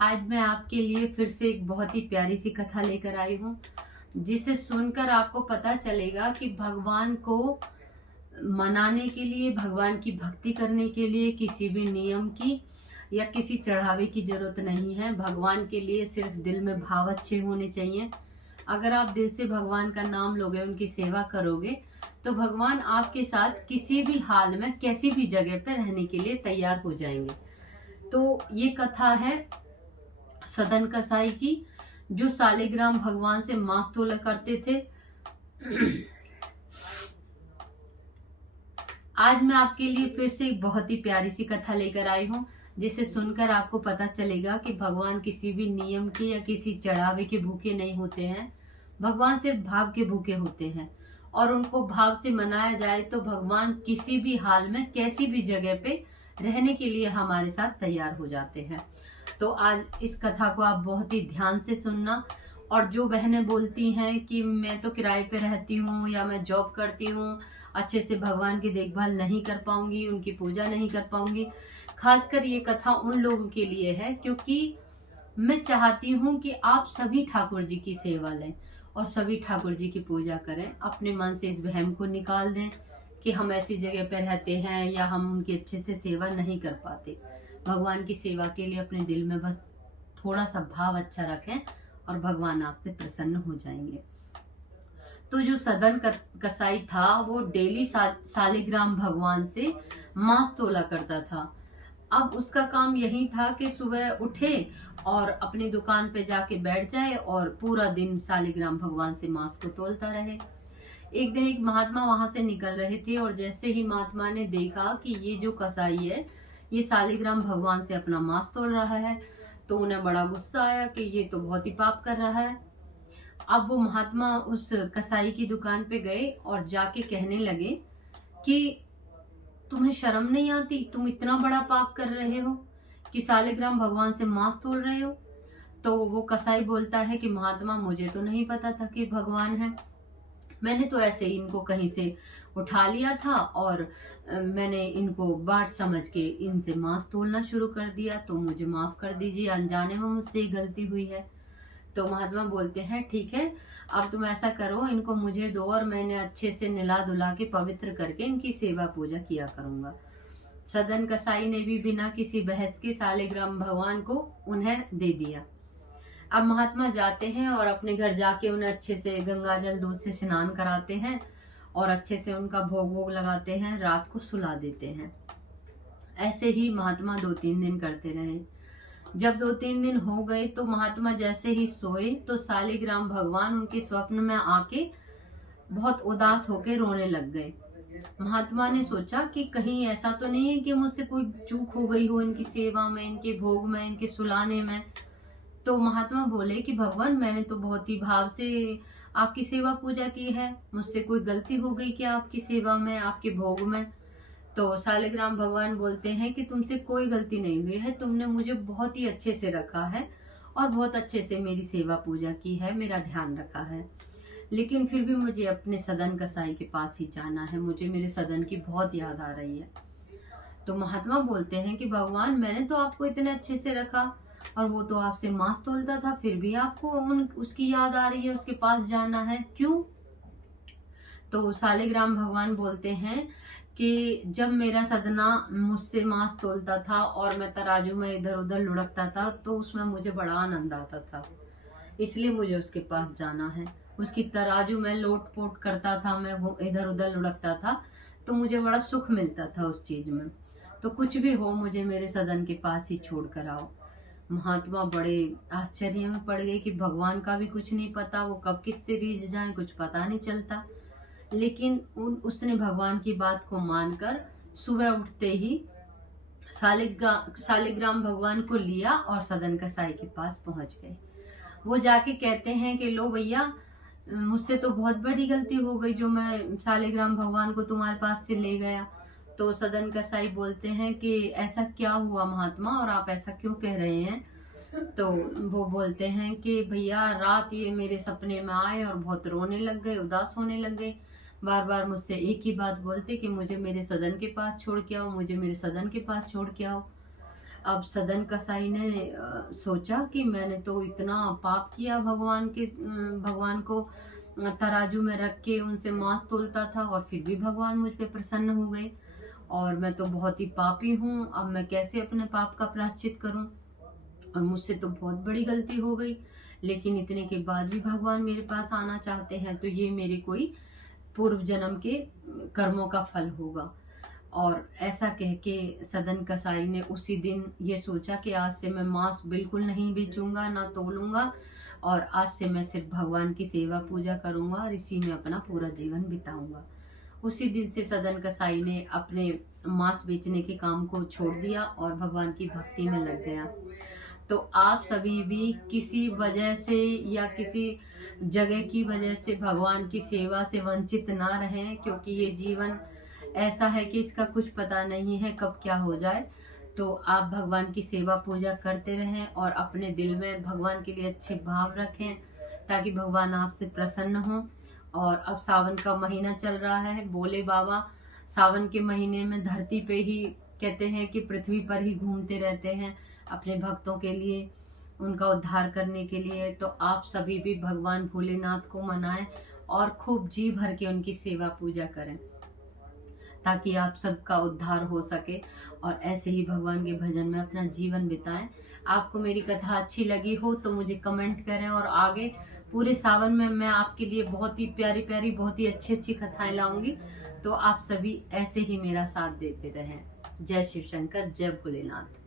आज मैं आपके लिए फिर से एक बहुत ही प्यारी सी कथा लेकर आई हूँ, जिसे सुनकर आपको पता चलेगा कि भगवान को मनाने के लिए, भगवान की भक्ति करने के लिए किसी भी नियम की या किसी चढ़ावे की जरूरत नहीं है। भगवान के लिए सिर्फ दिल में भाव अच्छे होने चाहिए। अगर आप दिल से भगवान का नाम लोगे, उनकी सेवा करोगे, तो भगवान आपके साथ किसी भी हाल में, कैसी भी जगह पर रहने के लिए तैयार हो जाएंगे। तो ये कथा है सदन कसाई की, जो सालिग्राम भगवान से मांस तोला करते थे। आज मैं आपके लिए फिर से एक बहुत ही प्यारी सी कथा लेकर आई हूँ, जिसे सुनकर आपको पता चलेगा कि भगवान किसी भी नियम के या किसी चढ़ावे के भूखे नहीं होते हैं। भगवान सिर्फ भाव के भूखे होते हैं, और उनको भाव से मनाया जाए तो भगवान किसी भी हाल में, कैसी भी जगह पे रहने के लिए हमारे साथ तैयार हो जाते हैं। तो आज इस कथा को आप बहुत ही ध्यान से सुनना। और जो बहनें बोलती हैं कि मैं तो किराए पे रहती हूँ या मैं जॉब करती हूँ, अच्छे से भगवान की देखभाल नहीं कर पाऊंगी, उनकी पूजा नहीं कर पाऊंगी, खासकर ये कथा उन लोगों के लिए है, क्योंकि मैं चाहती हूँ कि आप सभी ठाकुर जी की सेवा लें और सभी ठाकुर जी की पूजा करें। अपने मन से इस वहम को निकाल दें कि हम ऐसी जगह पर रहते हैं या हम उनकी अच्छे से सेवा नहीं कर पाते। भगवान की सेवा के लिए अपने दिल में बस थोड़ा सा भाव अच्छा रखें और भगवान आपसे प्रसन्न हो जाएंगे। तो जो सदन कसाई था, वो डेली सालिग्राम भगवान से मांस तोला करता था। अब उसका काम यही था कि सुबह उठे और अपनी दुकान पे जाके बैठ जाए और पूरा दिन सालिग्राम भगवान से मांस को तोलता रहे। एक दिन एक महात्मा वहां से निकल रहे थे, और जैसे ही महात्मा ने देखा कि ये जो कसाई है, ये सालिग्राम भगवान से अपना मांस तोल रहा है, तो उन्हें बड़ा गुस्सा आया कि ये तो बहुत ही पाप कर रहा है। अब वो महात्मा उस कसाई की दुकान पे गए और जाके कहने लगे कि तुम्हें शर्म नहीं आती? तुम इतना बड़ा पाप कर रहे हो कि सालिग्राम भगवान से मांस तोल रहे हो। तो वो कसाई बोलता है कि महात्मा, मुझे तो नहीं पता था कि भगवान है। मैंने तो ऐसे ही इनको कहीं से उठा लिया था और मैंने इनको बाट समझ के इनसे मांस तोलना शुरू कर दिया, तो मुझे माफ कर दीजिए, अनजाने में मुझसे गलती हुई है। तो महात्मा बोलते हैं, ठीक है, अब तुम ऐसा करो, इनको मुझे दो और मैंने अच्छे से निला धुला के पवित्र करके इनकी सेवा पूजा किया करूंगा। सदन कसाई ने भी बिना किसी बहस के सालिग्राम भगवान को उन्हें दे दिया। अब महात्मा जाते हैं और अपने घर जाके उन्हें अच्छे से गंगा जल दूध से स्नान कराते हैं और अच्छे से उनका भोग भोग लगाते हैं, रात को सुला देते हैं। ऐसे ही महात्मा 2-3 दिन करते रहे। जब 2-3 दिन हो गए तो महात्मा जैसे ही सोए तो सालिग्राम भगवान उनके स्वप्न में आके बहुत उदास होकर रोने लग गए। महात्मा ने सोचा कि कहीं ऐसा तो नहीं है कि मुझसे कोई चूक हो गई हो इनकी सेवा में, इनके भोग में, इनके सुलाने में। तो महात्मा बोले कि भगवान, मैंने तो बहुत ही भाव से आपकी सेवा पूजा की है, मुझसे कोई गलती हो गई क्या आपकी सेवा में, आपके भोग में? तो सालिग्राम भगवान बोलते हैं कि तुमसे कोई गलती नहीं हुई है, तुमने मुझे बहुत ही अच्छे से रखा है और बहुत अच्छे से मेरी सेवा पूजा की है, मेरा ध्यान रखा है, लेकिन फिर भी मुझे अपने सदन कसाई के पास ही जाना है, मुझे मेरे सदन की बहुत याद आ रही है। तो महात्मा बोलते हैं कि भगवान, मैंने तो आपको इतने अच्छे से रखा और वो तो आपसे मांस तोलता था, फिर भी आपको उसकी याद आ रही है, उसके पास जाना है, क्यों? तो सालिग्राम भगवान बोलते हैं कि जब मेरा सदना मुझसे मांस तोलता था और मैं तराजू में इधर उधर लुढ़कता था, तो उसमें मुझे बड़ा आनंद आता था, इसलिए मुझे उसके पास जाना है। उसकी तराजू में लोट पोट करता था, मैं वो इधर उधर लुढ़कता था, तो मुझे बड़ा सुख मिलता था उस चीज में। तो कुछ भी हो, मुझे मेरे सदन के पास ही छोड़ कर आओ। महात्मा बड़े आश्चर्य में पड़ गए कि भगवान का भी कुछ नहीं पता, वो कब किससे रीझ जाए कुछ पता नहीं चलता। लेकिन उसने भगवान की बात को मानकर सुबह उठते ही सालिग्राम भगवान को लिया और सदन कसाई के पास पहुंच गए। वो जाके कहते हैं कि लो भैया, मुझसे तो बहुत बड़ी गलती हो गई जो मैं सालिग्राम भगवान को तुम्हारे पास से ले गया। तो सदन कसाई बोलते हैं कि ऐसा क्या हुआ महात्मा, और आप ऐसा क्यों कह रहे हैं? तो वो बोलते हैं कि भैया, रात ये मेरे सपने में आए और बहुत रोने लग गए, उदास होने लग गए, बार बार मुझसे एक ही बात बोलते कि मुझे मेरे सदन के पास छोड़ के आओ, मुझे मेरे सदन के पास छोड़ के आओ। अब सदन कसाई ने सोचा कि मैंने तो इतना पाप किया, भगवान को तराजू में रख के उनसे मांस तोलता था और फिर भी भगवान मुझ पे प्रसन्न हो गए, और मैं तो बहुत ही पापी हूँ, अब मैं कैसे अपने पाप का प्रायश्चित करूं, और मुझसे तो बहुत बड़ी गलती हो गई, लेकिन इतने के बाद भी भगवान मेरे पास आना चाहते हैं, तो ये मेरे कोई पूर्व जन्म के कर्मों का फल होगा। और ऐसा कह के सदन कसाई ने उसी दिन ये सोचा कि आज से मैं मांस बिल्कुल नहीं बेचूंगा, ना तोलूंगा, और आज से मैं सिर्फ भगवान की सेवा पूजा करूंगा और इसी में अपना पूरा जीवन बिताऊंगा। उसी दिन से सदन कसाई ने अपने मांस बेचने के काम को छोड़ दिया और भगवान की भक्ति में लग गया। तो आप सभी भी किसी वजह से या किसी जगह की वजह से भगवान की सेवा से वंचित ना रहें, क्योंकि ये जीवन ऐसा है कि इसका कुछ पता नहीं है कब क्या हो जाए। तो आप भगवान की सेवा पूजा करते रहें और अपने दिल में भगवान के लिए अच्छे भाव रखें, ताकि भगवान आपसे प्रसन्न हो। और अब सावन का महीना चल रहा है, बोले बाबा सावन के महीने में धरती पे ही कहते हैं कि पृथ्वी पर ही घूमते रहते हैं अपने भक्तों के लिए, उनका उद्धार करने के लिए। तो आप सभी भी भगवान भोलेनाथ को मनाएं और खूब जी भर के उनकी सेवा पूजा करें, ताकि आप सबका उद्धार हो सके और ऐसे ही भगवान के भजन में अपना जीवन बिताएं। आपको मेरी कथा अच्छी लगी हो तो मुझे कमेंट करें, और आगे पूरे सावन में मैं आपके लिए बहुत ही प्यारी प्यारी, बहुत ही अच्छी अच्छी कथाएं लाऊंगी। तो आप सभी ऐसे ही मेरा साथ देते रहें। जय शिव शंकर, जय भोलेनाथ।